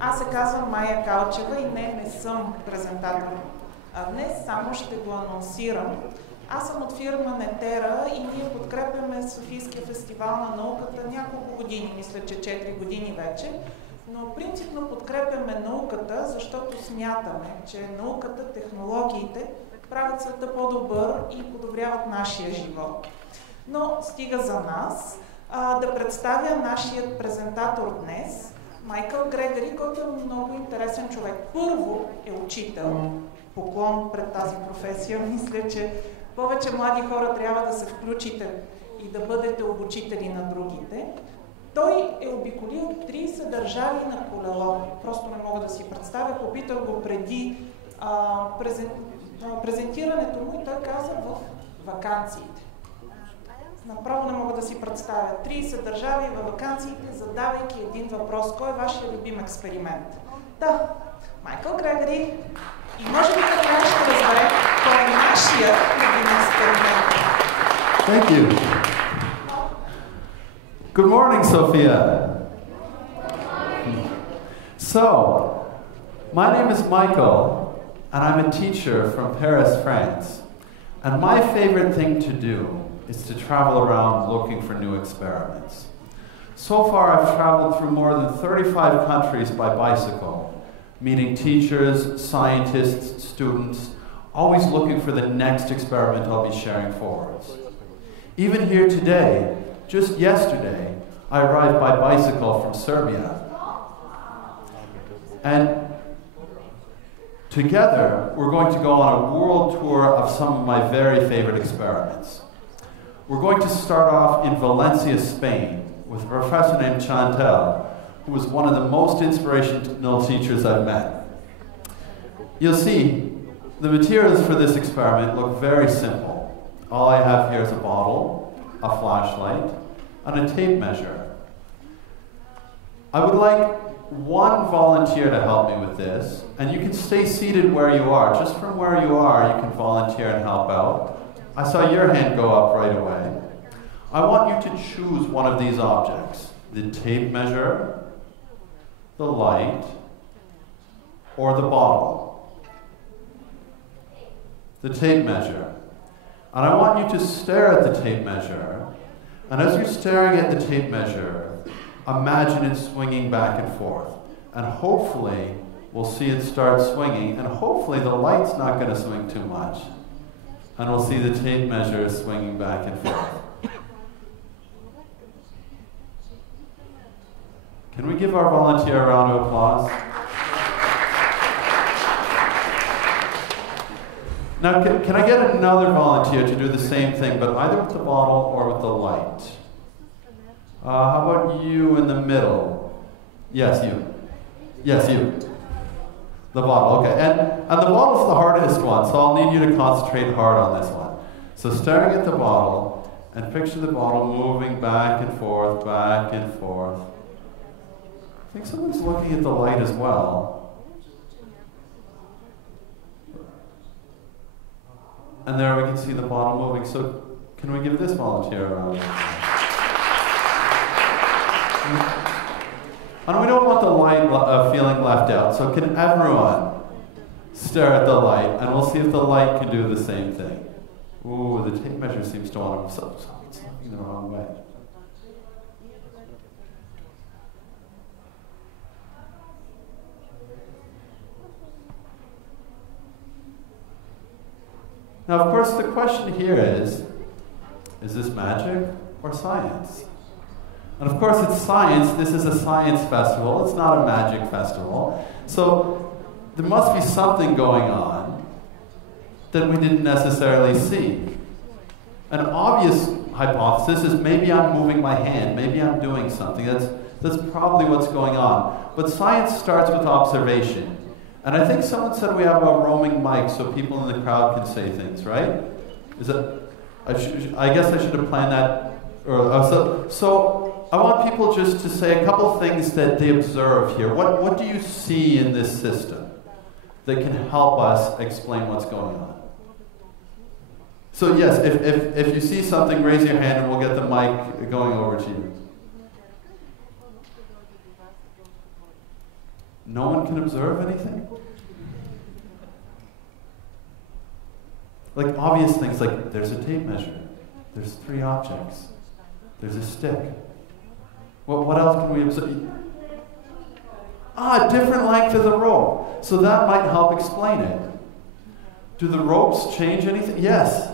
Аз се казвам Майя Калчева и не съм презентатор. Днес само ще го анонсирам. Аз съм от фирма Нетера и ние подкрепяме Софийския фестивал на науката няколко години, мисля, че 4 години вече. Но принципно подкрепяме науката, защото смятаме, че науката, технологиите правят света по-добър и подобряват нашия живот. Но стига за нас да представя нашият презентатор днес, Майкъл Грегъри, който е много интересен човек. Първо е учител, поклон пред тази професия. Мисля, че повече млади хора трябва да се включите и да бъдете обучители на другите. Той е обиколил 30 държави на колело. Просто не мога да си представя. Попитах го преди презентирането му и той каза в ваканциите. Направо не мога да си представя. 30 държави във ваканциите, задавайки един въпрос. Кой е вашия любим експеримент? Да, Майкъл Грегъри. И може би така ще разбере кой е нашия любим експеримент. Thank you. Good morning, Sophia. So, my name is Michael, and I'm a teacher from Paris, France. And my favorite thing to do is to travel around looking for new experiments. So far, I've traveled through more than 35 countries by bicycle, meeting teachers, scientists, students, always looking for the next experiment I'll be sharing forwards. Even here today, just yesterday, I arrived by bicycle from Serbia. And together, we're going to go on a world tour of some of my very favorite experiments. We're going to start off in Valencia, Spain, with a professor named Chantal, who was one of the most inspirational teachers I've met. You'll see, the materials for this experiment look very simple. All I have here is a bottle, a flashlight, and a tape measure. I would like one volunteer to help me with this, and you can stay seated where you are. Just from where you are, you can volunteer and help out. I saw your hand go up right away. I want you to choose one of these objects: the tape measure, the light, or the bottle. The tape measure. And I want you to stare at the tape measure, and as you're staring at the tape measure, imagine it swinging back and forth. And hopefully, we'll see it start swinging, and hopefully the light's not going to swing too much. And we'll see the tape measure swinging back and forth. Can we give our volunteer a round of applause? Now, can I get another volunteer to do the same thing, but either with the bottle or with the light? How about you in the middle? Yes, you. Yes, you. The bottle, okay. And the bottle's the hardest one, so I'll need you to concentrate hard on this one. So staring at the bottle, and picture the bottle moving back and forth, back and forth. I think someone's looking at the light as well. And there we can see the bottle moving. So can we give this volunteer a round? And we don't want the light feeling left out. So can everyone stare at the light, and we'll see if the light can do the same thing. Ooh, the tape measure seems to want to it's looking the wrong way. Now, of course, the question here is this magic or science? And of course, it's science. This is a science festival. It's not a magic festival. So there must be something going on that we didn't necessarily see. An obvious hypothesis is maybe I'm moving my hand. Maybe I'm doing something. That's probably what's going on. But science starts with observation. And I think someone said we have a roaming mic so people in the crowd can say things, right? Is it? I guess I should have planned that. So I want people just to say a couple things that they observe here. What do you see in this system that can help us explain what's going on? So yes, if you see something, raise your hand and we'll get the mic going over to you. no one can observe anything? Like obvious things like there's a tape measure, there's 3 objects, there's a stick. Well, what else can we observe? Different length of the rope. So that might help explain it. Do the ropes change anything? Yes.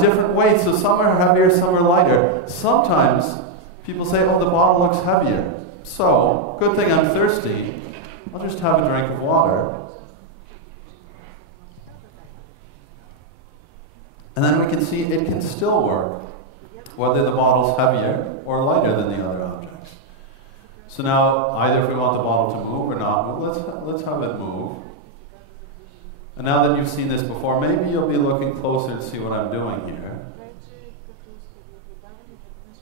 Different weights. So some are heavier, some are lighter. Sometimes people say, oh, the bottle looks heavier. So, good thing I'm thirsty. I'll just have a drink of water. And then we can see it can still work, whether the bottle's heavier or lighter than the other objects. So now, either if we want the bottle to move or not move, let's have it move. And now that you've seen this before, maybe you'll be looking closer to see what I'm doing here.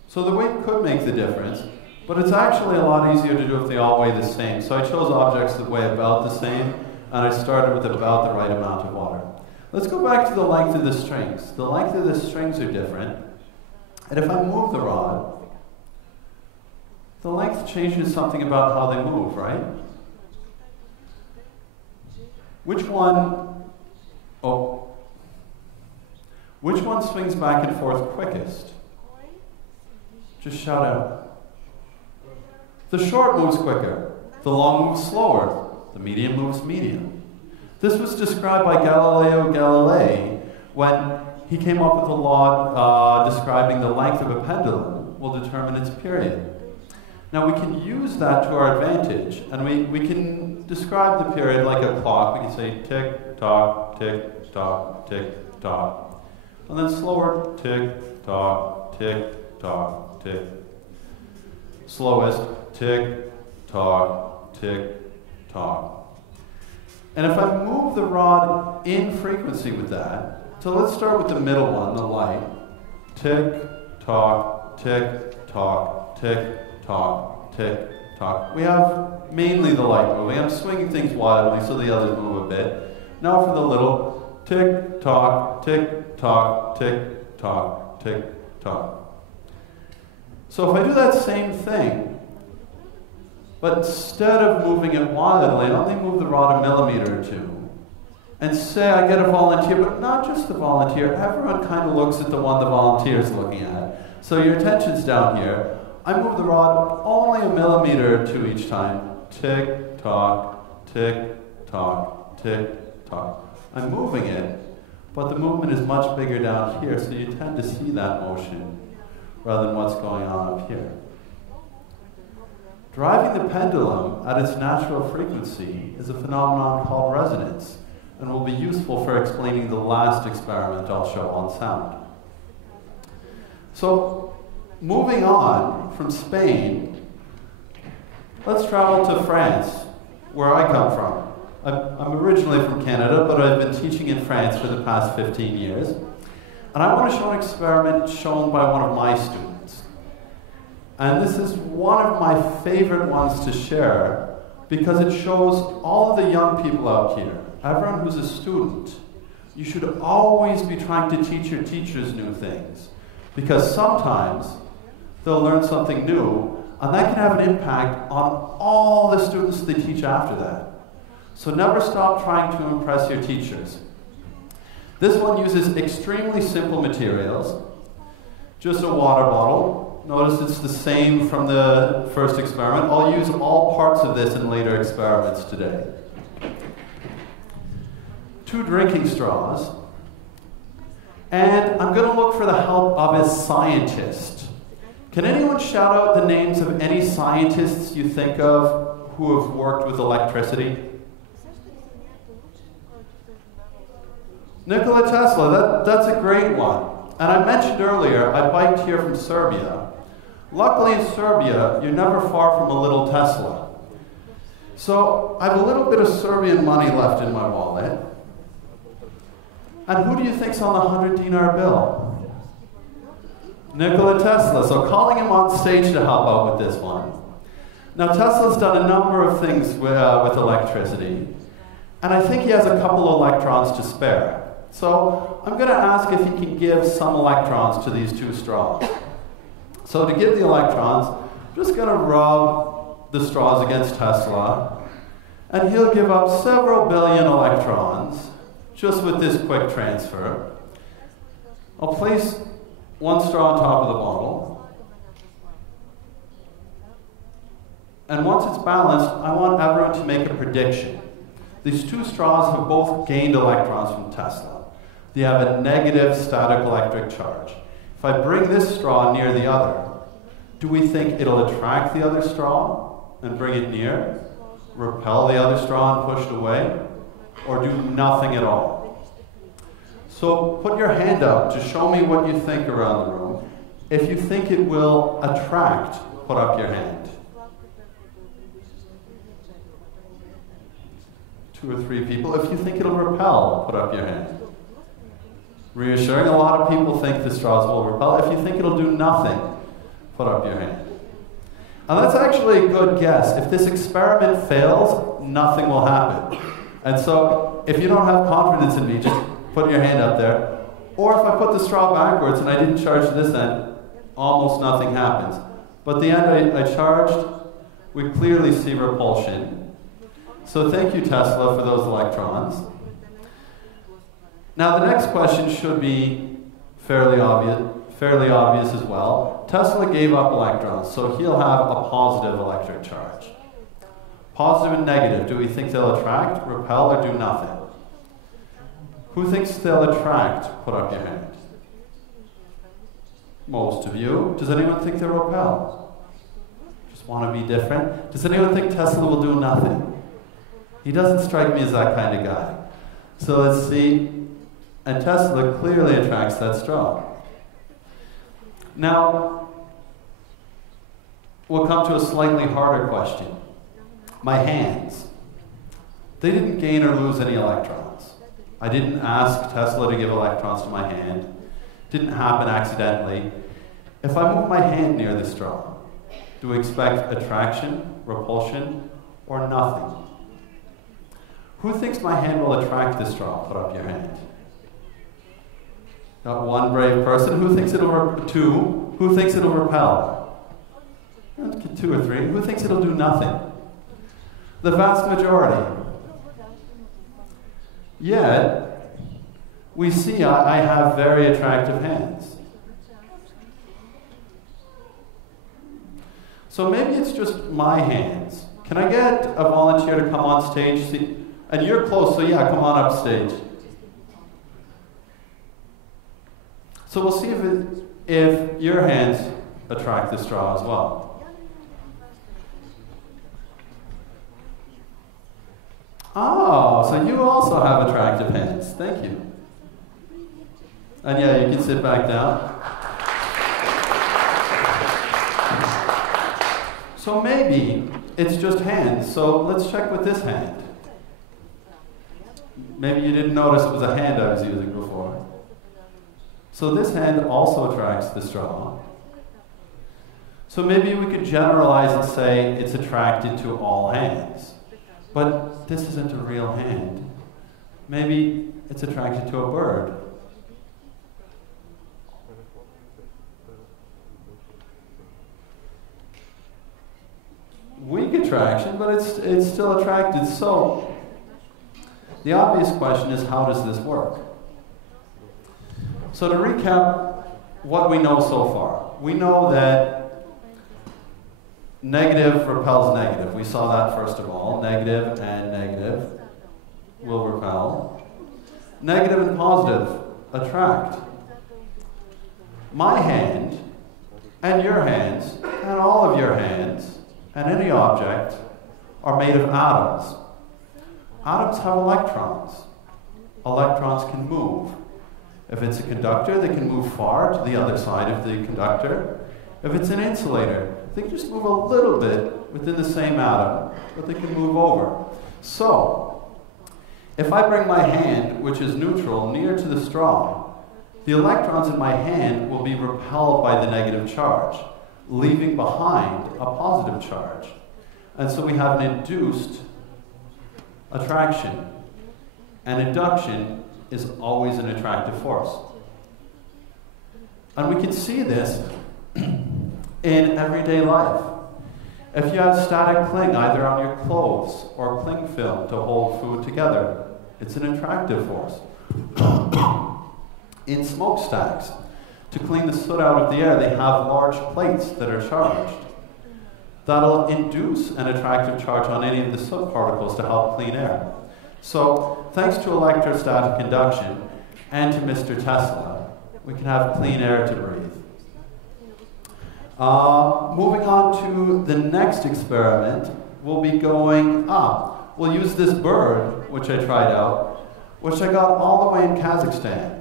So the weight could make the difference, but it's actually a lot easier to do if they all weigh the same. So I chose objects that weigh about the same, and I started with about the right amount of water. Let's go back to the length of the strings. The length of the strings are different. And if I move the rod, the length changes something about how they move, right? Which one swings back and forth quickest? Just shout out. The short moves quicker. The long moves slower. The medium moves medium. This was described by Galileo Galilei when he came up with a law describing the length of a pendulum will determine its period. Now we can use that to our advantage, and we can describe the period like a clock. We can say tick, tock, tick, tock, tick, tock. And then slower, tick, tock, tick, tock, tick. Slowest, tick, tock, tick, tock. And if I move the rod in frequency with that, so let's start with the middle one, the light. Tick, tock, tick, tock, tick, tock, tick, tock. We have mainly the light moving. I'm swinging things wildly so the others move a bit. Now for the little tick, tock, tick, tock, tick, tock, tick, tock. So if I do that same thing, but instead of moving it wildly, I only move the rod a millimeter or two, and say I get a volunteer, but not just the volunteer, everyone kind of looks at the one the volunteer is looking at. So your attention's down here. I move the rod only a millimeter or two each time. Tick, tock, tick, tock, tick, tock. I'm moving it, but the movement is much bigger down here, so you tend to see that motion rather than what's going on up here. Driving the pendulum at its natural frequency is a phenomenon called resonance, and will be useful for explaining the last experiment I'll show on sound. So, moving on from Spain, let's travel to France, where I come from. I'm originally from Canada, but I've been teaching in France for the past 15 years. And I want to show an experiment shown by one of my students. And this is one of my favorite ones to share because it shows all of the young people out here, everyone who's a student. You should always be trying to teach your teachers new things, because sometimes they'll learn something new, and that can have an impact on all the students they teach after that. So never stop trying to impress your teachers. This one uses extremely simple materials, just a water bottle. Notice it's the same from the first experiment. I'll use all parts of this in later experiments today. 2 drinking straws, and I'm going to look for the help of a scientist. Can anyone shout out the names of any scientists you think of who have worked with electricity? Nikola Tesla, that's a great one. And I mentioned earlier, I biked here from Serbia. Luckily in Serbia, you're never far from a little Tesla. So I have a little bit of Serbian money left in my wallet. And who do you think's on the 100 dinar bill? Nikola Tesla. So calling him on stage to help out with this one. Now Tesla's done a number of things with electricity. And I think he has a couple of electrons to spare. So I'm going to ask if he can give some electrons to these 2 straws. So to give the electrons, just going to rub the straws against Tesla, and he'll give up several billion electrons just with this quick transfer. I'll place one straw on top of the bottle, and once it's balanced, I want everyone to make a prediction. These two straws have both gained electrons from Tesla. They have a negative static electric charge. If I bring this straw near the other, do we think it'll attract the other straw and bring it near, repel the other straw and push it away, or do nothing at all? So put your hand up to show me what you think around the room. If you think it will attract, put up your hand. 2 or 3 people. If you think it'll repel, put up your hand. Reassuring, a lot of people think the straws will repel. If you think it'll do nothing, put up your hand. And that's actually a good guess. If this experiment fails, nothing will happen. And so, if you don't have confidence in me, just put your hand up there. Or if I put the straw backwards and I didn't charge this end, almost nothing happens. But the end I charged, we clearly see repulsion. So thank you, Tesla, for those electrons. Now the next question should be fairly obvious as well. Tesla gave up electrons, so he'll have a positive electric charge. Positive and negative, do we think they'll attract, repel, or do nothing? Who thinks they'll attract? Put up your hand. Most of you. Does anyone think they'll repel? Just want to be different? Does anyone think Tesla will do nothing? He doesn't strike me as that kind of guy. So let's see. And Tesla clearly attracts that straw. Now, we'll come to a slightly harder question. My hands. They didn't gain or lose any electrons. I didn't ask Tesla to give electrons to my hand. Didn't happen accidentally. If I move my hand near the straw, do we expect attraction, repulsion, or nothing? Who thinks my hand will attract the straw? Put up your hand. Got one brave person. Who thinks it'll two? Who thinks it'll repel? 2 or 3. Who thinks it'll do nothing? The vast majority. Yet, we see I have very attractive hands. So maybe it's just my hands. Can I get a volunteer to come on stage? See, and you're close, so yeah, come on up stage. So we'll see if your hands attract the straw as well. Oh, so you also have attractive hands. Thank you. And yeah, you can sit back down. So maybe it's just hands. So let's check with this hand. Maybe you didn't notice it was a hand I was using before. So this hand also attracts the straw. So maybe we could generalize and say it's attracted to all hands. But this isn't a real hand. Maybe it's attracted to a bird. Weak attraction, but it's still attracted. So the obvious question is, how does this work? So to recap what we know so far, we know that negative repels negative. We saw that first of all. Negative and negative will repel. Negative and positive attract. My hand and your hands and all of your hands and any object are made of atoms. Atoms have electrons. Electrons can move. If it's a conductor, they can move far to the other side of the conductor. If it's an insulator, they can just move a little bit within the same atom, but they can move over. So, if I bring my hand, which is neutral, near to the straw, the electrons in my hand will be repelled by the negative charge, leaving behind a positive charge. And so we have an induced attraction. And induction is always an attractive force. And we can see this in everyday life. If you have static cling either on your clothes or cling film to hold food together, it's an attractive force. In smokestacks, to clean the soot out of the air, they have large plates that are charged. That'll induce an attractive charge on any of the soot particles to help clean air. So, thanks to electrostatic induction and to Mr. Tesla, we can have clean air to breathe. Moving on to the next experiment, we'll be going up. We'll use this bird, which I tried out, which I got all the way in Kazakhstan.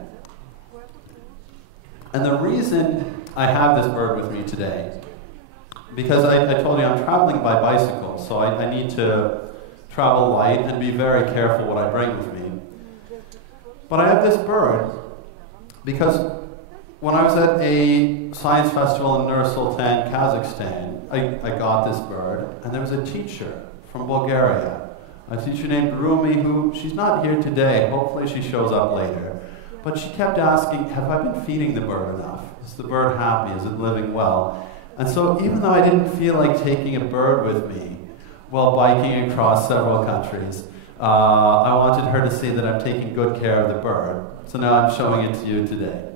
And the reason I have this bird with me today, because I told you I'm traveling by bicycle, so I need to travel light and be very careful what I bring with me. But I have this bird because when I was at a science festival in Nur-Sultan, Kazakhstan, I got this bird, and there was a teacher from Bulgaria, a teacher named Rumi, who, she's not here today, hopefully she shows up later, but she kept asking, have I been feeding the bird enough? Is the bird happy? Is it living well? And so even though I didn't feel like taking a bird with me while biking across several countries, I wanted her to see that I'm taking good care of the bird. So now I'm showing it to you today.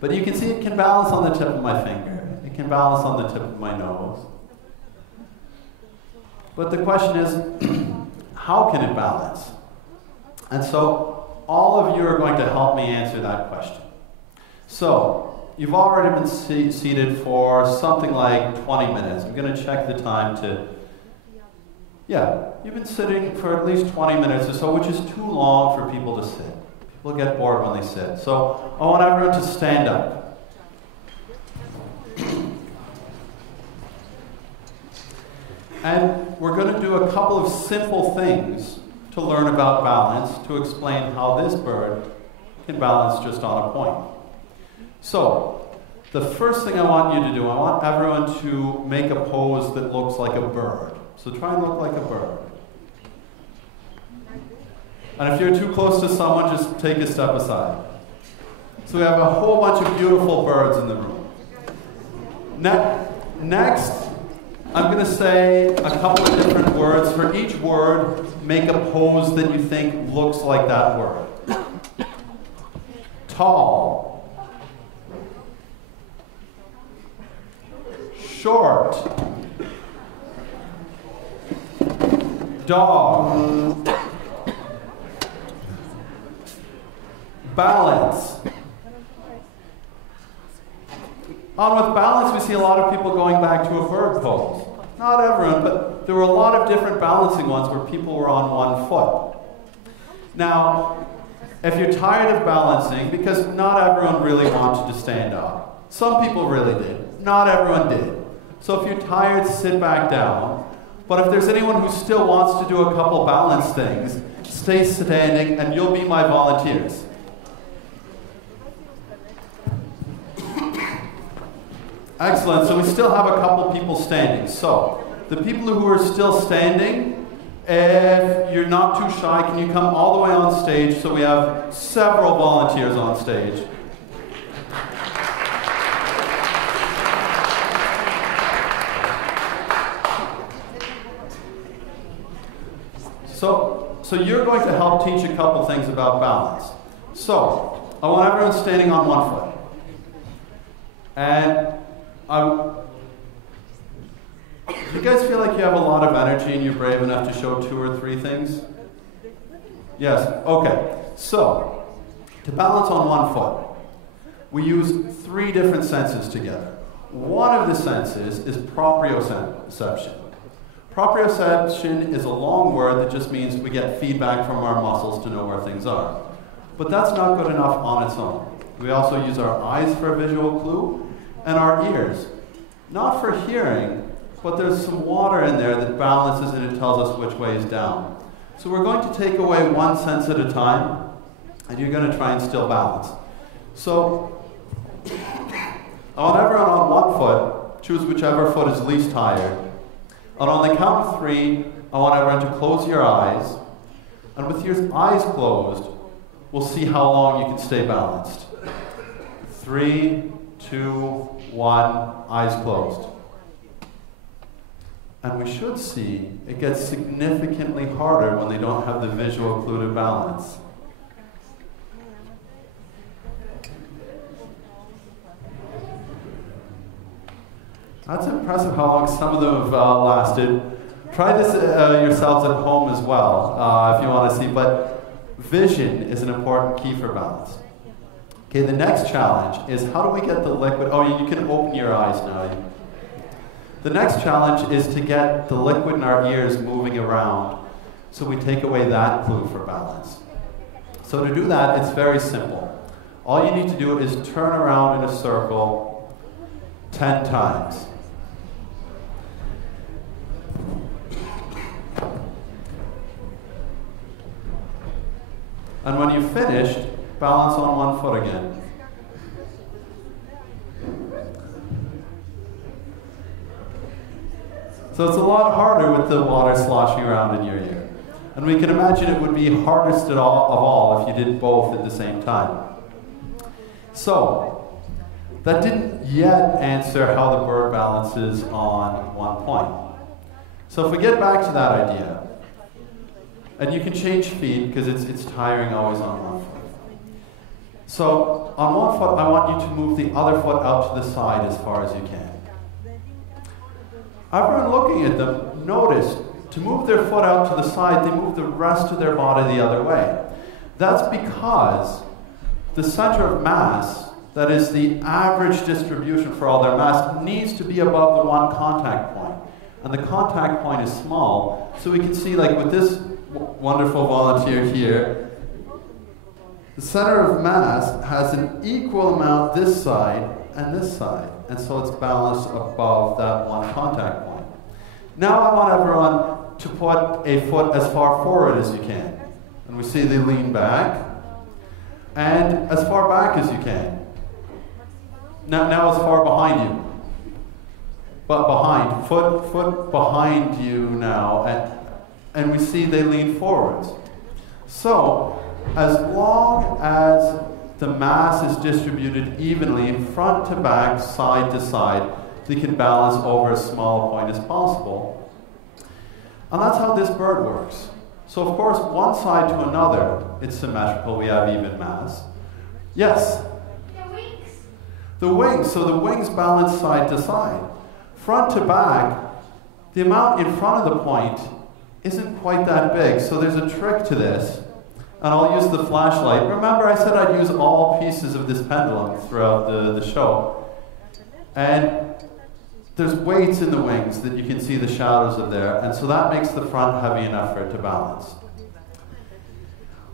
But you can see it can balance on the tip of my finger. It can balance on the tip of my nose. But the question is, how can it balance? And so all of you are going to help me answer that question. So you've already been seated for something like 20 minutes. I'm going to check the time to... Yeah, you've been sitting for at least 20 minutes or so, which is too long for people to sit. People get bored when they sit. So I want everyone to stand up. And we're going to do a couple of simple things to learn about balance, to explain how this bird can balance just on a point. So, the first thing I want you to do, I want everyone to make a pose that looks like a bird. So try and look like a bird. And if you're too close to someone, just take a step aside. So we have a whole bunch of beautiful birds in the room. Next, I'm going to say a couple of different words. For each word, make a pose that you think looks like that word. Tall. Short. Dog. Balance. On with balance, we see a lot of people going back to a bird pose. Not everyone, but there were a lot of different balancing ones where people were on one foot. Now, if you're tired of balancing, because not everyone really wanted to stand up. Some people really did. Not everyone did. So if you're tired, sit back down. But if there's anyone who still wants to do a couple balance things, stay standing and you'll be my volunteers. Excellent, so we still have a couple people standing. So, the people who are still standing, if you're not too shy, can you come all the way on stage? So we have several volunteers on stage. So you're going to help teach a couple things about balance. So, I want everyone standing on one foot. And do you guys feel like you have a lot of energy and you're brave enough to show 2 or 3 things? Yes? Okay. So, to balance on one foot, we use 3 different senses together. One of the senses is proprioception. Proprioception is a long word that just means we get feedback from our muscles to know where things are. But that's not good enough on its own. We also use our eyes for a visual clue, and our ears. Not for hearing, but there's some water in there that balances and it tells us which way is down. So we're going to take away one sense at a time, and you're going to try and still balance. So, I want everyone on one foot, choose whichever foot is least tired. And on the count of 3, I want everyone to close your eyes, and with your eyes closed, we'll see how long you can stay balanced. 3, 2, 1, eyes closed. And we should see it gets significantly harder when they don't have the visual clue to balance. That's impressive how long some of them have lasted. Try this yourselves at home as well, if you want to see, but vision is an important key for balance. Okay, the next challenge is how do we get the liquid, oh, you can open your eyes now. The next challenge is to get the liquid in our ears moving around, so we take away that clue for balance. So to do that, it's very simple. All you need to do is turn around in a circle 10 times. And when you've finished, balance on one foot again. So it's a lot harder with the water sloshing around in your ear. And we can imagine it would be hardest of all if you did both at the same time. So, that didn't yet answer how the bird balances on one point. So if we get back to that idea, and you can change feet because it's tiring always on one foot. So on one foot, I want you to move the other foot out to the side as far as you can. Everyone looking at them, notice to move their foot out to the side, they move the rest of their body the other way. That's because the center of mass, that is the average distribution for all their mass, needs to be above the one contact point. And the contact point is small, so we can see like with this wonderful volunteer here, the center of mass has an equal amount this side and this side, and so it's balanced above that one contact point. Now I want everyone to put a foot as far forward as you can. And we see they lean back, and as far back as you can. Now as far behind you. But behind, foot behind you now, and we see they lean forwards. So, as long as the mass is distributed evenly, front to back, side to side, they can balance over as small a point as possible. And that's how this bird works. So of course, one side to another, it's symmetrical, we have even mass. Yes? The wings. The wings, so the wings balance side to side. Front to back, the amount in front of the point isn't quite that big, so there's a trick to this. And I'll use the flashlight. Remember I said I'd use all pieces of this pendulum throughout the show. And there's weights in the wings that you can see the shadows of there, and so that makes the front heavy enough for it to balance.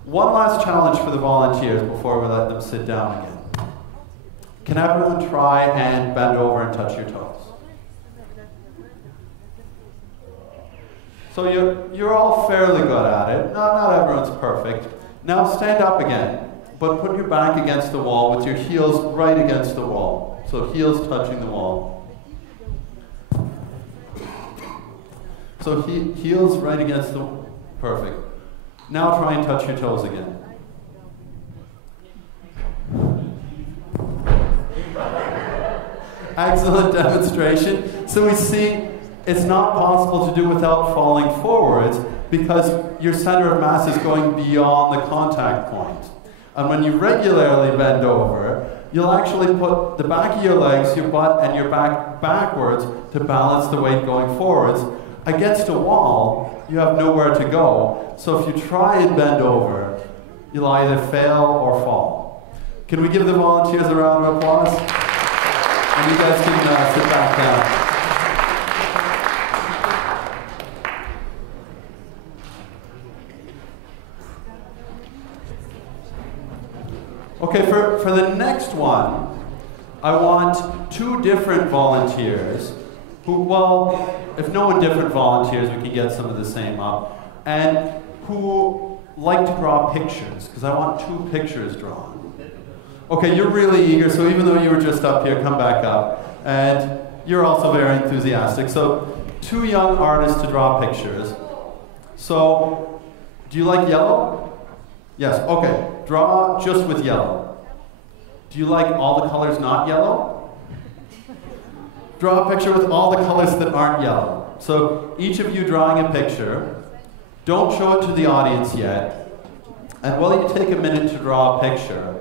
One last challenge for the volunteers before we let them sit down again. Can everyone try and bend over and touch your toes? So you're all fairly good at it. Not everyone's perfect. Now stand up again, but put your back against the wall with your heels right against the wall. So heels touching the wall. So heels right against the... Perfect. Now try and touch your toes again. Excellent demonstration. So we see it's not possible to do without falling forwards because your center of mass is going beyond the contact point. And when you regularly bend over, you'll actually put the back of your legs, your butt, and your back backwards to balance the weight going forwards. Against a wall, you have nowhere to go. So if you try and bend over, you'll either fail or fall. Can we give the volunteers a round of applause? And you guys can sit back down. Okay, for the next one, I want two different volunteers who, well, if no one different volunteers, we can get some of the same up, and who like to draw pictures, because I want two pictures drawn. Okay, you're really eager, so even though you were just up here, come back up. And you're also very enthusiastic. So, two young artists to draw pictures. So, do you like yellow? Yes, okay. Draw just with yellow. Do you like all the colors not yellow? Draw a picture with all the colors that aren't yellow. So each of you drawing a picture, don't show it to the audience yet. And while you take a minute to draw a picture,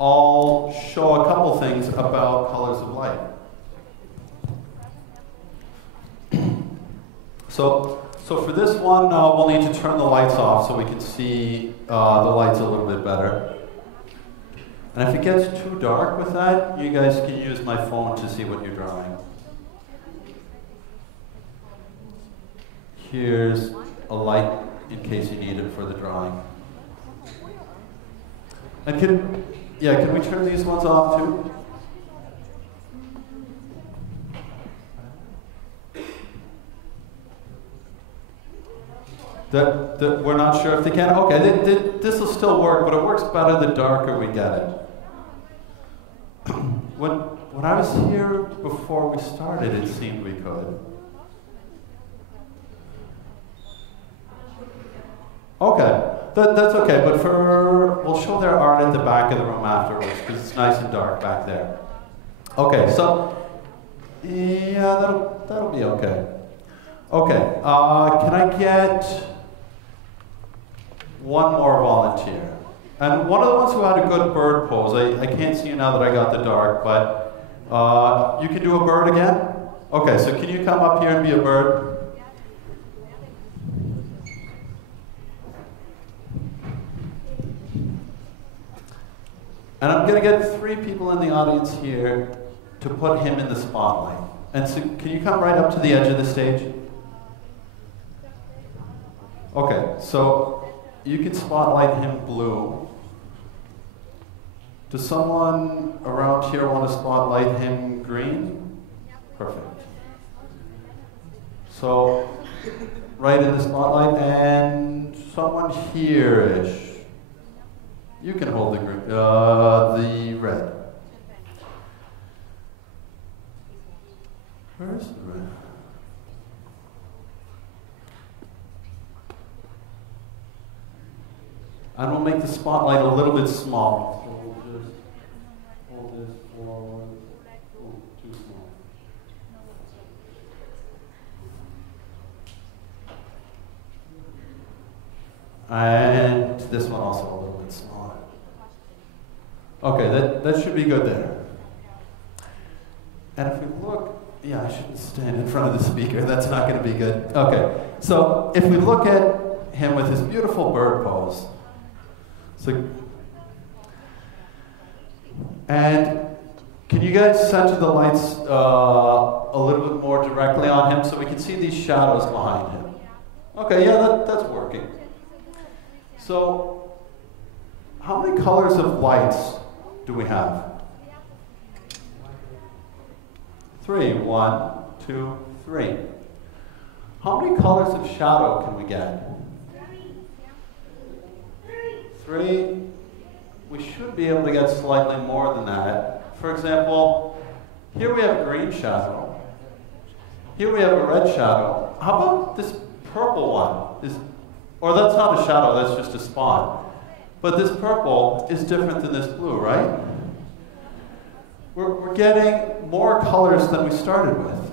I'll show a couple things about colors of light. So for this one, we'll need to turn the lights off so we can see the lights a little bit better. And if it gets too dark with that, you guys can use my phone to see what you're drawing. Here's a light in case you need it for the drawing. And can we turn these ones off too? We're not sure if they can. Okay, this will still work, but it works better the darker we get it. When I was here before we started, it seemed we could. Okay, that's okay, but we'll show their art at the back of the room afterwards, because it's nice and dark back there. Okay, so, yeah, that'll be okay. Okay, can I get one more volunteer? And one of the ones who had a good bird pose, I can't see you now that I got the dark, but you can do a bird again? Okay, so can you come up here and be a bird? And I'm going to get 3 people in the audience here to put him in the spotlight. And so can you come right up to the edge of the stage? Okay, so you can spotlight him blue. Does someone around here want to spotlight him green? Perfect. So, right in the spotlight, and someone here-ish. You can hold the green, the red. Where's the red? And we'll make the spotlight a little bit small. So we'll just hold this forward. Oh, too small. And this one also a little bit smaller. Okay, that should be good there. And if we look, yeah, I shouldn't stand in front of the speaker. That's not going to be good. Okay, so if we look at him with his beautiful bird pose, and can you guys center the lights a little bit more directly on him so we can see these shadows behind him? Okay, yeah, that's working. So, how many colors of lights do we have? 3. 1, 2, 3. How many colors of shadow can we get? 3. We should be able to get slightly more than that. For example, here we have a green shadow. Here we have a red shadow. How about this purple one? Or that's not a shadow, that's just a spot. But this purple is different than this blue, right? We're getting more colors than we started with.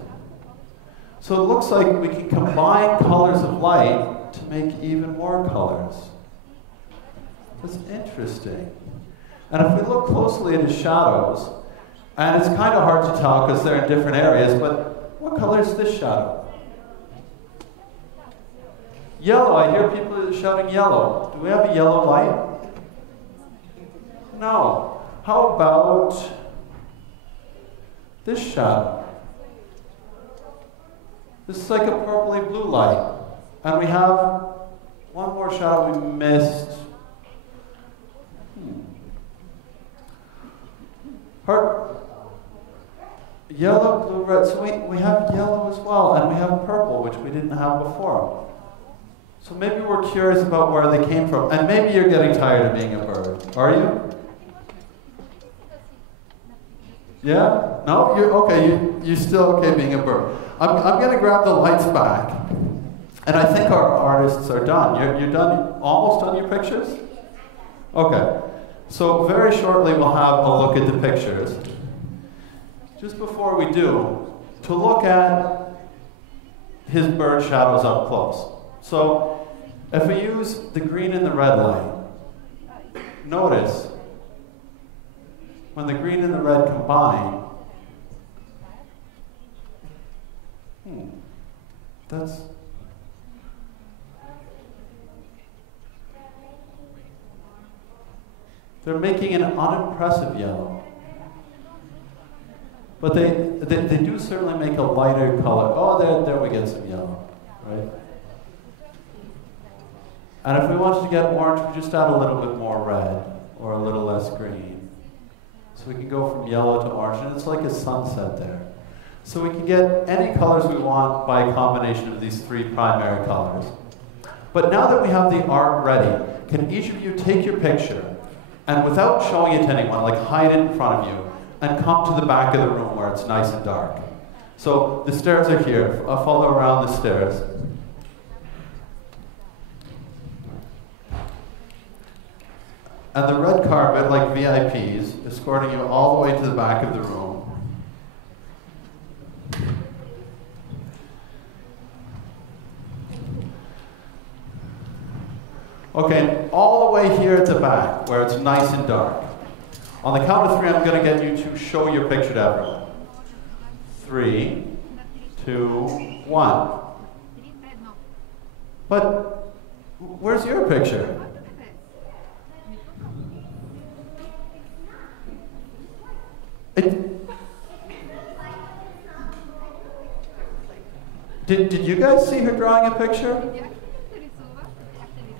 So it looks like we can combine colors of light to make even more colors. That's interesting. And if we look closely at his shadows, and it's kind of hard to tell because they're in different areas, but what color is this shadow? Yellow. I hear people shouting yellow. Do we have a yellow light? No. How about this shadow? This is like a purpley blue light. And we have one more shadow we missed. Yellow, blue, red. So we have yellow as well, and we have purple, which we didn't have before. So maybe we're curious about where they came from. And maybe you're getting tired of being a bird. Are you? Yeah? No? You're okay. You're still okay being a bird. I'm going to grab the lights back. And I think our artists are done. You're done? Almost done your pictures? Okay. So very shortly we'll have a look at the pictures. Just before we do, to look at his bird shadows up close. So if we use the green and the red light, notice when the green and the red combine, they're making an unimpressive yellow. But they do certainly make a lighter color. Oh, there we get some yellow, right? And if we wanted to get orange, we just add a little bit more red or a little less green. So we can go from yellow to orange, and it's like a sunset there. So we can get any colors we want by a combination of these three primary colors. But now that we have the art ready, can each of you take your picture and without showing it to anyone, like hide it in front of you, and come to the back of the room where it's nice and dark. So the stairs are here. I'll follow around the stairs. And the red carpet, like VIPs, escorting you all the way to the back of the room. Okay, all the way here at the back, where it's nice and dark. On the count of three, I'm going to get you to show your picture to everyone. 3, 2, 1. But where's your picture? Did you guys see her drawing a picture?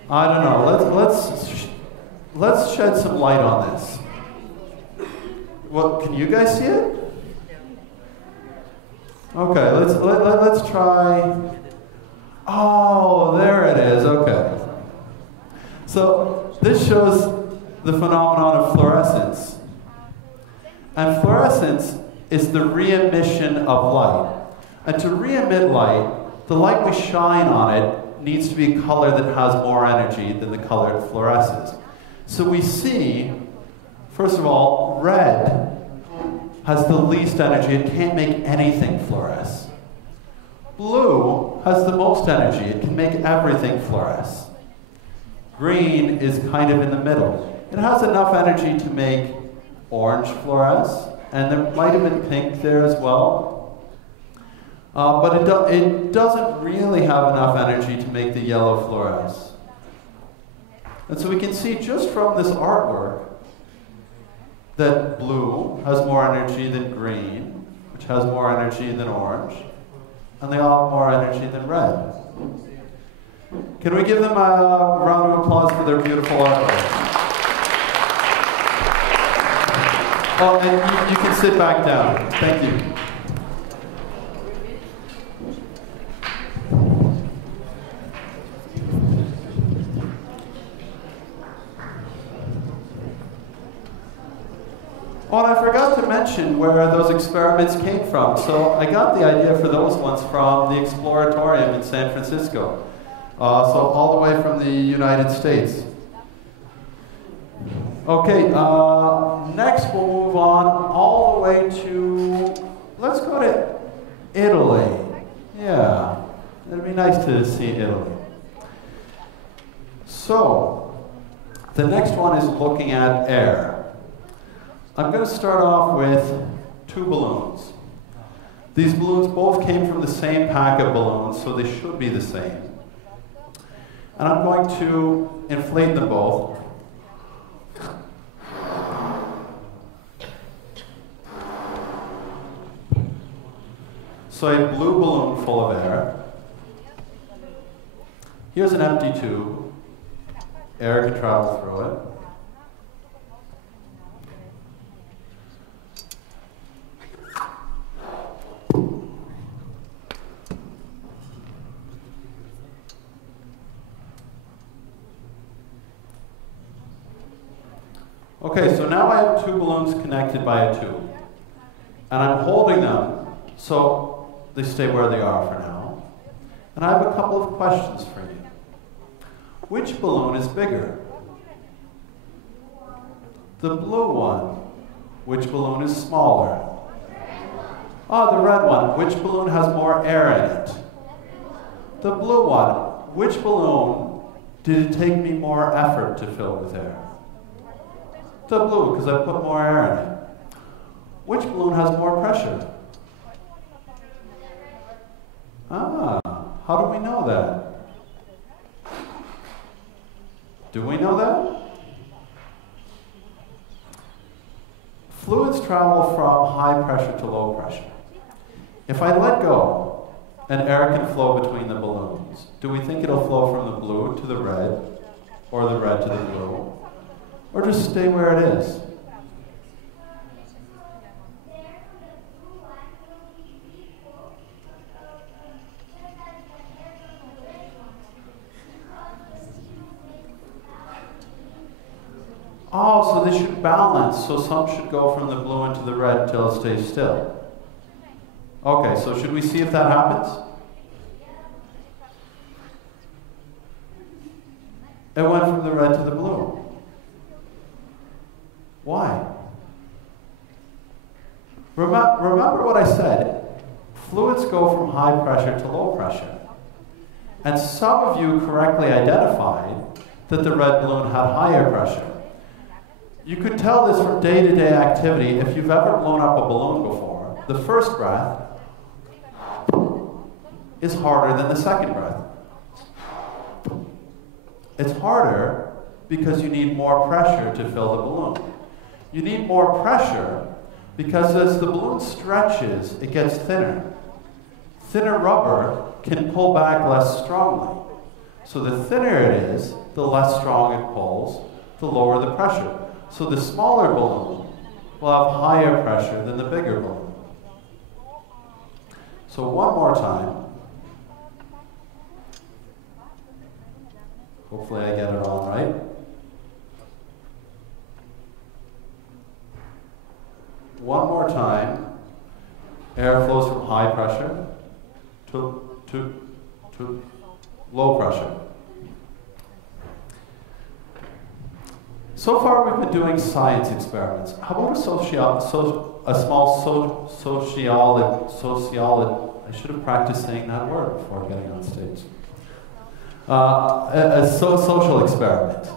I don't know. Let's shed some light on this. Well, can you guys see it? Okay, let's try. Oh, there it is. Okay. So this shows the phenomenon of fluorescence. And fluorescence is the re-emission of light. And to re-emit light, the light we shine on it needs to be a color that has more energy than the color it fluoresces. So we see, first of all, red has the least energy. It can't make anything fluoresce. Blue has the most energy. It can make everything fluoresce. Green is kind of in the middle. It has enough energy to make orange fluoresce, and there might have been pink there as well. But it doesn't really have enough energy to make the yellow fluoresce. And so we can see just from this artwork that blue has more energy than green, which has more energy than orange, and they all have more energy than red. Can we give them a round of applause for their beautiful artwork? Oh, and you can sit back down. Thank you. Oh, and I forgot to mention where those experiments came from. So I got the idea for those ones from the Exploratorium in San Francisco. So all the way from the United States. Okay, next we'll move on all the way to, let's go to Italy. Yeah, it'd be nice to see Italy. So, the next one is looking at air. I'm going to start off with 2 balloons. These balloons both came from the same pack of balloons, so they should be the same. And I'm going to inflate them both. So a blue balloon full of air. Here's an empty tube. Air can travel through it. Okay, so now I have 2 balloons connected by a tube. And I'm holding them so they stay where they are for now. And I have a couple of questions for you. Which balloon is bigger? The blue one. Which balloon is smaller? Oh, the red one. Which balloon has more air in it? The blue one, which balloon did it take me more effort to fill with air? The blue, because I put more air in it. Which balloon has more pressure? Ah, how do we know that? Do we know that? Fluids travel from high pressure to low pressure. If I let go, and air can flow between the balloons, do we think it'll flow from the blue to the red, or the red to the blue, or just stay where it is? Oh, so they should balance, so some should go from the blue into the red until it stays still. Okay, so should we see if that happens? It went from the red to the blue. Why? Remember what I said. Fluids go from high pressure to low pressure. And some of you correctly identified that the red balloon had higher pressure. You could tell this from day-to-day activity. If you've ever blown up a balloon before, the first breath is harder than the second breath. It's harder because you need more pressure to fill the balloon. You need more pressure because as the balloon stretches, it gets thinner. Thinner rubber can pull back less strongly. So the thinner it is, the less strong it pulls, the lower the pressure. So the smaller balloon will have higher pressure than the bigger balloon. So one more time. Hopefully I get it all right. One more time. Air flows from high pressure to low pressure. So far we've been doing science experiments. How about a small sociology? I should have practiced saying that word before getting on stage. Social experiment.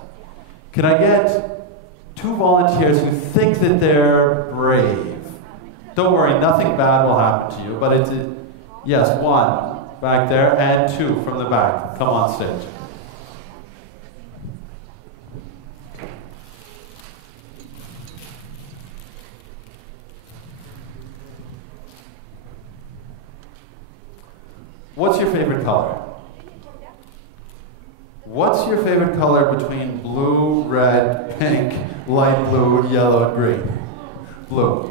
Can I get 2 volunteers who think that they're brave? Don't worry, nothing bad will happen to you, but yes, 1 back there and 2 from the back. Come on stage. What's your favorite color? What's your favorite color between blue, red, pink, light blue, yellow, and green? Blue.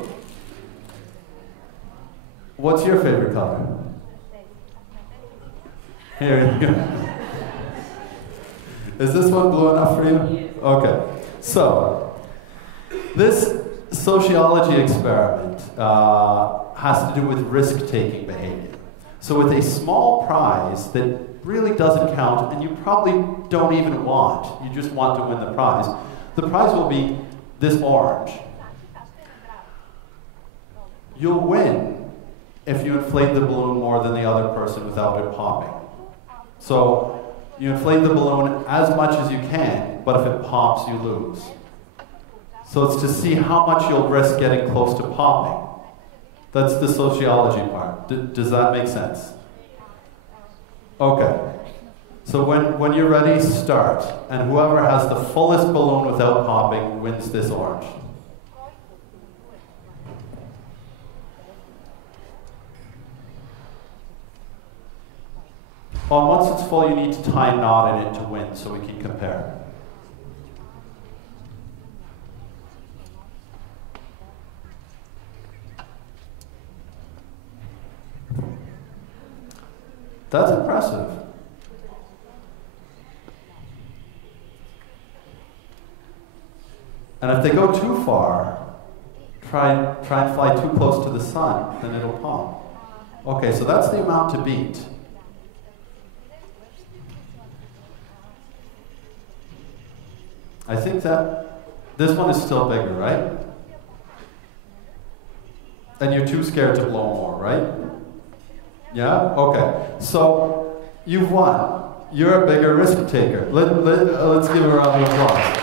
What's your favorite color? Here you go. Is this one blue enough for you? Okay. So, this sociology experiment has to do with risk-taking behavior. So with a small prize that really doesn't count, and you probably don't even want, you just want to win the prize will be this orange. You'll win if you inflate the balloon more than the other person without it popping. So you inflate the balloon as much as you can, but if it pops, you lose. So it's to see how much you'll risk getting close to popping. That's the sociology part. Does that make sense? Okay. So when you're ready, start. And whoever has the fullest balloon without popping wins this orange. Well, once it's full, you need to tie a knot in it to win so we can compare. That's impressive. And if they go too far, try and fly too close to the sun, then it'll pop. Okay, so that's the amount to beat. I think that this one is still bigger, right? And you're too scared to blow more, right? Yeah? Okay. So you've won. You're a bigger risk taker. Let's give a round of applause.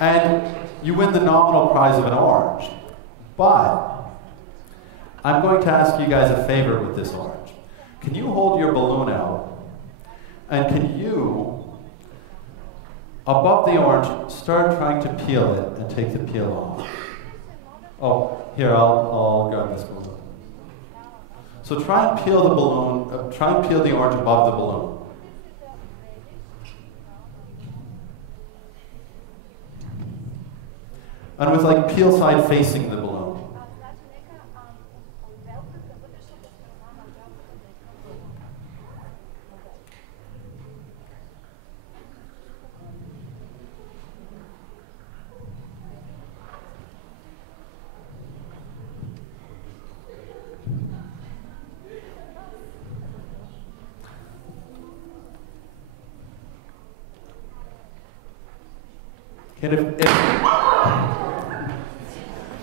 And you win the nominal prize of an orange. But I'm going to ask you guys a favor with this orange. Can you hold your balloon out? And can you, above the orange, start trying to peel it and take the peel off? Oh, here, I'll grab this balloon. So try and peel the balloon, try and peel the orange above the balloon. And with like peel side facing the balloon.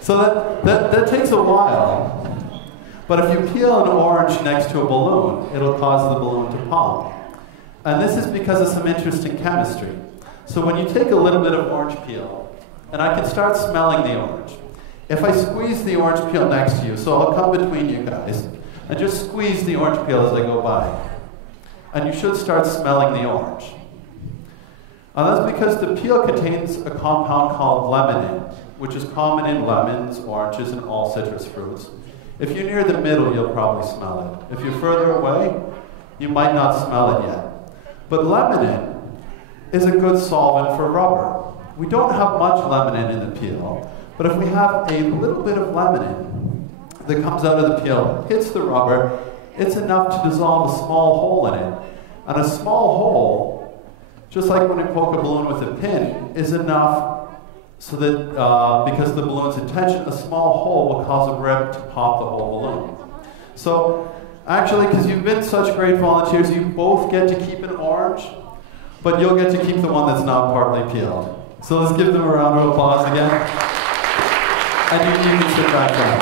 So that takes a while, but if you peel an orange next to a balloon, it'll cause the balloon to pop. And this is because of some interesting chemistry. So when you take a little bit of orange peel, and I can start smelling the orange. If I squeeze the orange peel next to you, so I'll come between you guys, and just squeeze the orange peel as I go by. And you should start smelling the orange. And that's because the peel contains a compound called lemon, which is common in lemons, oranges, and all citrus fruits. If you're near the middle, you'll probably smell it. If you're further away, you might not smell it yet. But lemon is a good solvent for rubber. We don't have much lemon in the peel, but if we have a little bit of lemon that comes out of the peel, hits the rubber, it's enough to dissolve a small hole in it. And a small hole, just like when we poke a balloon with a pin, is enough so that, because the balloon's intention, a small hole will cause a rip to pop the whole balloon. So, actually, because you've been such great volunteers, you both get to keep an orange, but you'll get to keep the one that's not partly peeled. So let's give them a round of applause again. And you can sit back down.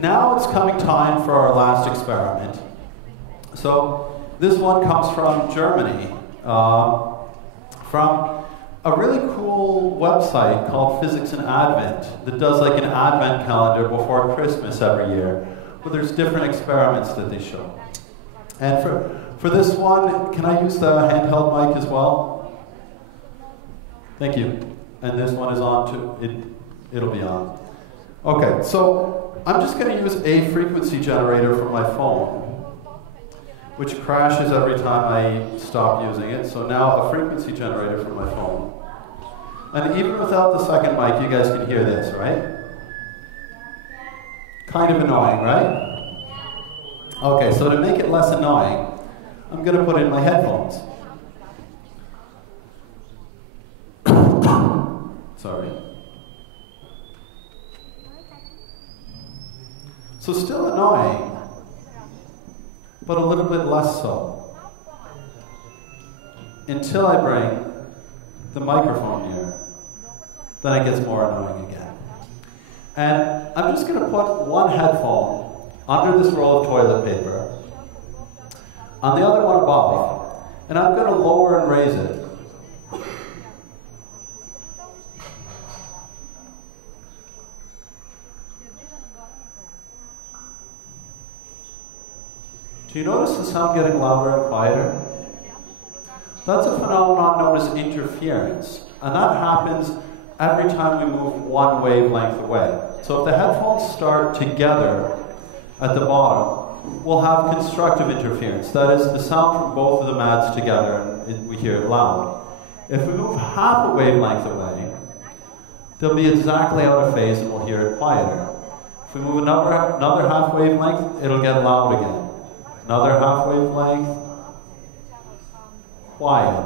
Now it's coming time for our last experiment. So this one comes from Germany, from a really cool website called Physics and Advent that does like an advent calendar before Christmas every year, where there's different experiments that they show. And for this one, can I use the handheld mic as well? Thank you. And this one is on too. It'll be on. Okay, so I'm just going to use a frequency generator from my phone, which crashes every time I stop using it. So now a frequency generator from my phone. And even without the second mic, you guys can hear this, right? Kind of annoying, right? Okay, so to make it less annoying, I'm going to put in my headphones. Sorry. So still annoying, but a little bit less so. Until I bring the microphone near, then it gets more annoying again. And I'm just going to put one headphone under this roll of toilet paper, on the other one above, and I'm going to lower and raise it. Do you notice the sound getting louder and quieter? That's a phenomenon known as interference, and that happens every time we move one wavelength away. So if the headphones start together at the bottom, we'll have constructive interference. That is, the sound from both of them adds together, and we hear it loud. If we move half a wavelength away, they'll be exactly out of phase, and we'll hear it quieter. If we move another half wavelength, it'll get loud again. Another half wavelength, quiet.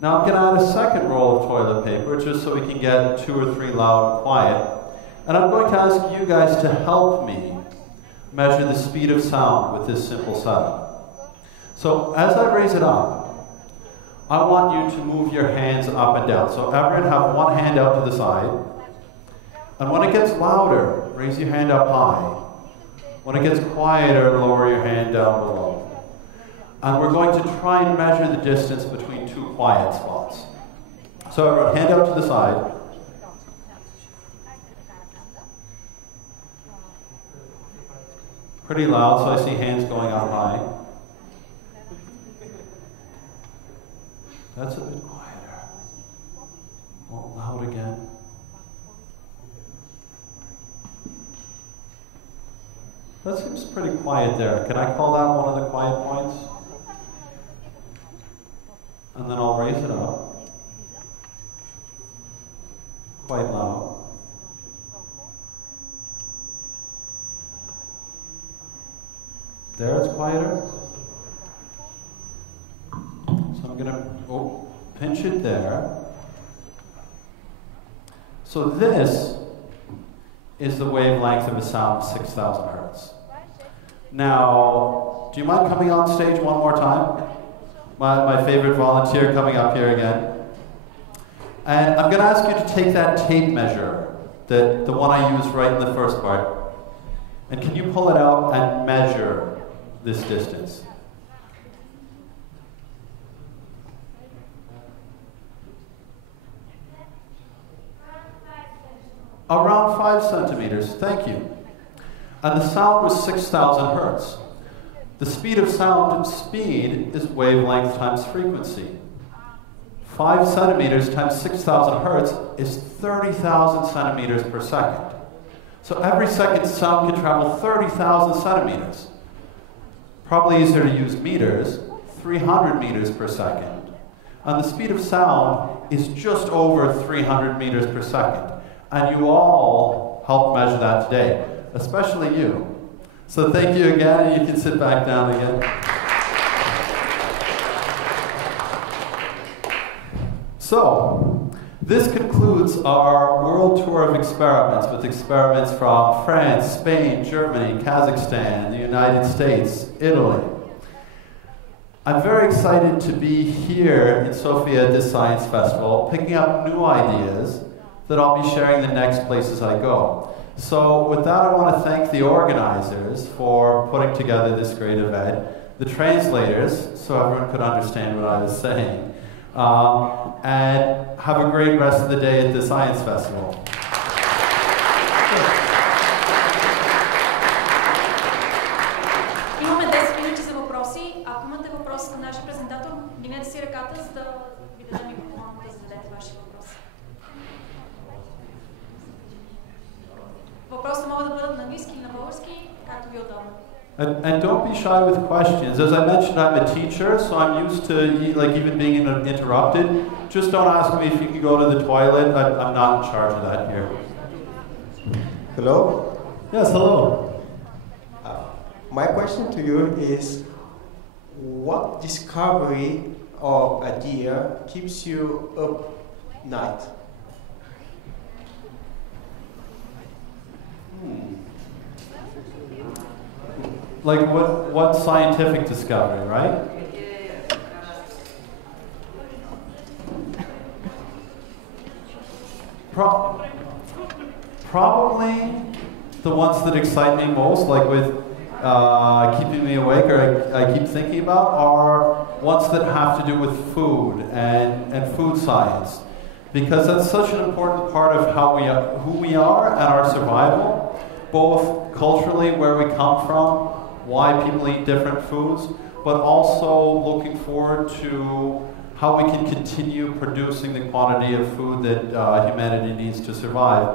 Now I'm going to add a second roll of toilet paper just so we can get 2 or 3 loud and quiet. And I'm going to ask you guys to help me measure the speed of sound with this simple setup. So as I raise it up, I want you to move your hands up and down. So everyone have one hand out to the side, And when it gets louder, raise your hand up high. When it gets quieter, lower your hand down below. And we're going to try and measure the distance between two quiet spots. So everyone, hand out to the side. Pretty loud, so I see hands going up high. That's a bit quieter. Oh, loud again. That seems pretty quiet there. Can I call that one of the quiet points? And then I'll raise it up. Quite loud. There it's quieter. So I'm going to pinch it there. So this is the wavelength of a sound, 6,000 hertz. Now, do you mind coming on stage one more time? My favorite volunteer coming up here again. And I'm going to ask you to take that tape measure, the one I used right in the first part, and can you pull it out and measure this distance? Around 5 centimeters, thank you. And the sound was 6,000 hertz. The speed of sound is wavelength times frequency. 5 centimeters times 6,000 hertz is 30,000 centimeters per second. So every second sound can travel 30,000 centimeters. Probably easier to use meters, 300 meters per second. And the speed of sound is just over 300 meters per second. And you all helped measure that today, especially you. So thank you again, and you can sit back down again. So, this concludes our world tour of experiments, with experiments from France, Spain, Germany, Kazakhstan, the United States, Italy. I'm very excited to be here in Sofia at this science festival, picking up new ideas that I'll be sharing the next places I go. So with that, I want to thank the organizers for putting together this great event, the translators, so everyone could understand what I was saying, and have a great rest of the day at the Science Festival. Имаме 10 минути за въпроси. Ако имате въпрос към нашия презентатор, дигнете си ръката, за да ви дадем микрофон да зададете вашия въпрос. Въпросите могат да бъдат на английски или на български, както ви е удобно. And don't be shy with questions. As I mentioned, I'm a teacher, so I'm used to even being interrupted. Just don't ask me if you can go to the toilet. I'm not in charge of that here. Hello? Yes, hello. My question to you is, what discovery or idea keeps you up night? Like what scientific discovery, right? Probably the ones that excite me most, like with keeping me awake, or I keep thinking about, are ones that have to do with food and food science, because that's such an important part of who we are and our survival, both culturally, where we come from, why people eat different foods, but also looking forward to how we can continue producing the quantity of food that humanity needs to survive.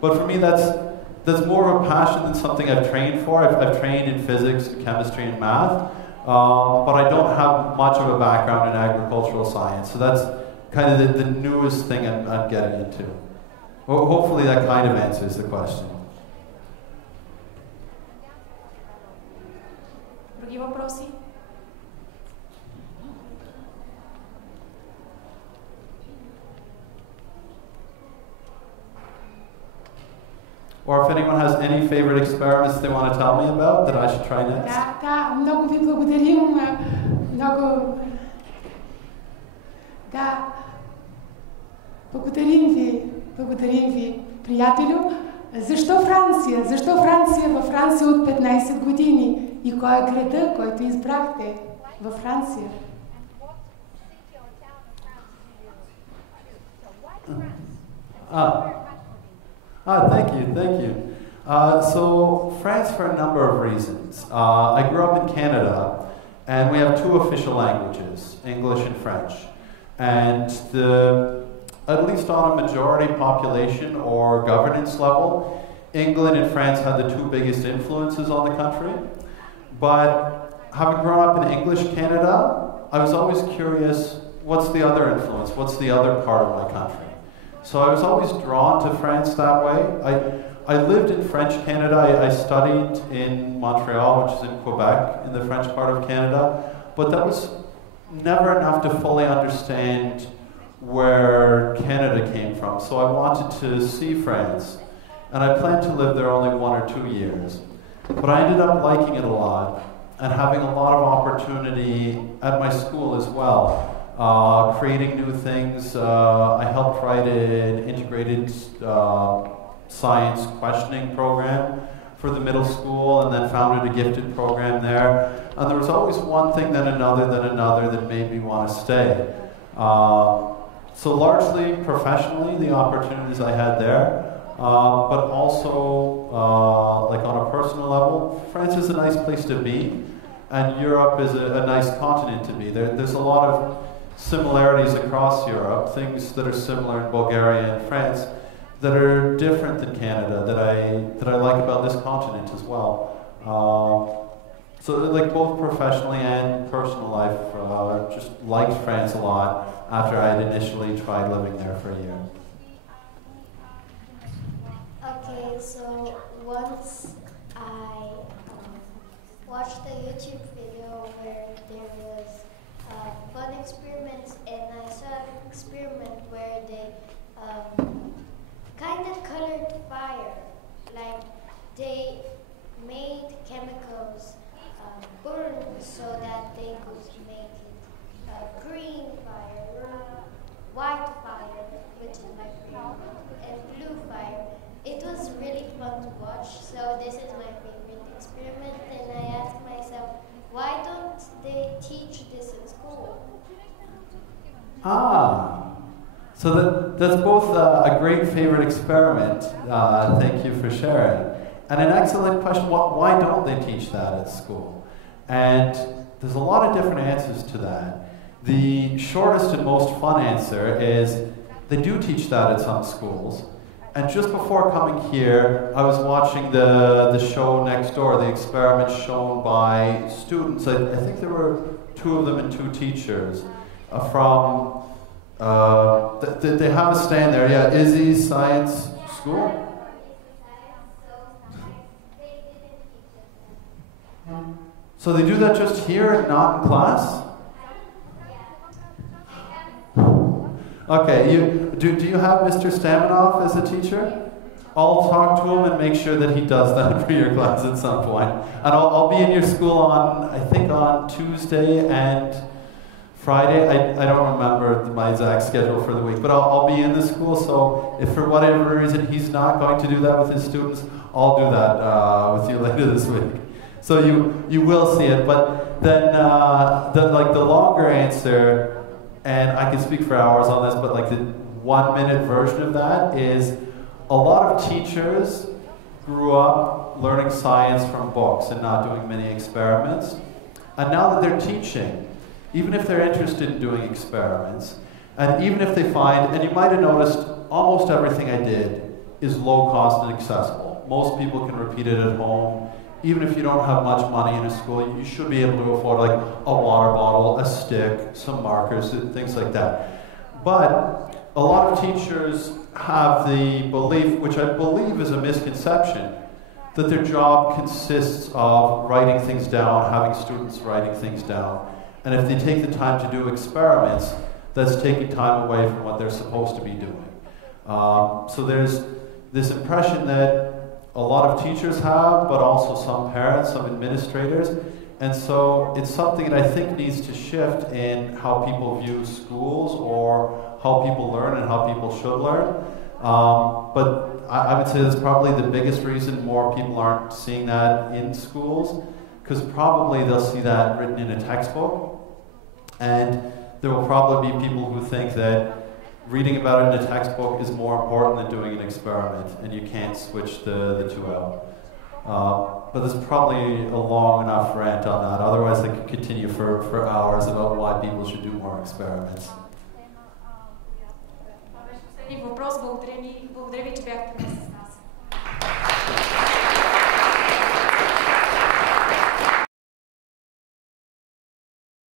But for me, that's more of a passion than something I've trained for. I've trained in physics, chemistry, and math, but I don't have much of a background in agricultural science. So that's kind of the newest thing I'm getting into. Hopefully that kind of answers the question. Други въпроси? Or if anyone has any favorite experiments they want to tell me about that I should try next. Да, много ви благодарим. Много... Да. Благодарим ви. приятелю, защо Франция? Защо Франция? Във Франция от 15 години. И кой е града, който избрахте във Франция? Thank you. So France for a number of reasons. I grew up in Canada, and we have two official languages, English and French. And at least on a majority population or governance level, England and France had the two biggest influences on the country. But having grown up in English Canada, I was always curious, what's the other influence? What's the other part of my country? So I was always drawn to France that way. I lived in French Canada. I studied in Montreal, which is in Quebec, in the French part of Canada. But that was never enough to fully understand where Canada came from. So I wanted to see France. And I planned to live there only 1 or 2 years. But I ended up liking it a lot and having a lot of opportunity at my school as well. Creating new things. I helped write an integrated science questioning program for the middle school, and then founded a gifted program there. And there was always one thing, then another that made me want to stay. So largely professionally, the opportunities I had there, but also like on a personal level, France is a nice place to be, and Europe is a nice continent to be. There's a lot of similarities across Europe, things that are similar in Bulgaria and France that are different than Canada, that I like about this continent as well. So like both professionally and personal life, just liked France a lot after I had initially tried living there for a year. Okay, so once I watched a YouTube video where there was fun experiments, and I saw an experiment where they kind of colored fire, like they made chemicals burn so that they could make it green fire, white fire, which is my favorite, and blue fire. It was really fun to watch, so this is my favorite experiment, and I asked myself, why don't they teach this in school? So that's both a great favorite experiment, thank you for sharing, and an excellent question, why don't they teach that at school? And there's a lot of different answers to that. The shortest and most fun answer is they do teach that at some schools. And just before coming here, I was watching the show next door, the experiments shown by students. I think there were 2 of them and 2 teachers from, they have a stand there, yeah, Izzy's Science School? So they do that just here and not in class? Okay, do you have Mr. Staminoff as a teacher? I'll talk to him and make sure that he does that for your class at some point. And I'll be in your school I think on Tuesday and Friday. I don't remember my exact schedule for the week, but I'll be in the school, so if for whatever reason he's not going to do that with his students, I'll do that with you later this week. So you will see it, but then the longer answer, and I can speak for hours on this, but like the 1-minute version of that is a lot of teachers grew up learning science from books and not doing many experiments. And now that they're teaching, even if they're interested in doing experiments, and even if they find, and you might have noticed almost everything I did is low cost and accessible. Most people can repeat it at home. Even if you don't have much money in a school, you should be able to afford like a water bottle, a stick, some markers, things like that. But a lot of teachers have the belief, which I believe is a misconception, that their job consists of writing things down, having students writing things down. And if they take the time to do experiments, that's taking time away from what they're supposed to be doing. So there's this impression that a lot of teachers have, but also some parents, some administrators. And so it's something that I think needs to shift in how people view schools or how people learn and how people should learn. But I would say that's probably the biggest reason more people aren't seeing that in schools, because probably they'll see that written in a textbook, and there will probably be people who think that reading about it in a textbook is more important than doing an experiment, and you can't switch the two out. But there's probably a long enough rant on that, otherwise I could continue for hours about why people should do more experiments. Въпрос, благодаря ви, че бяхте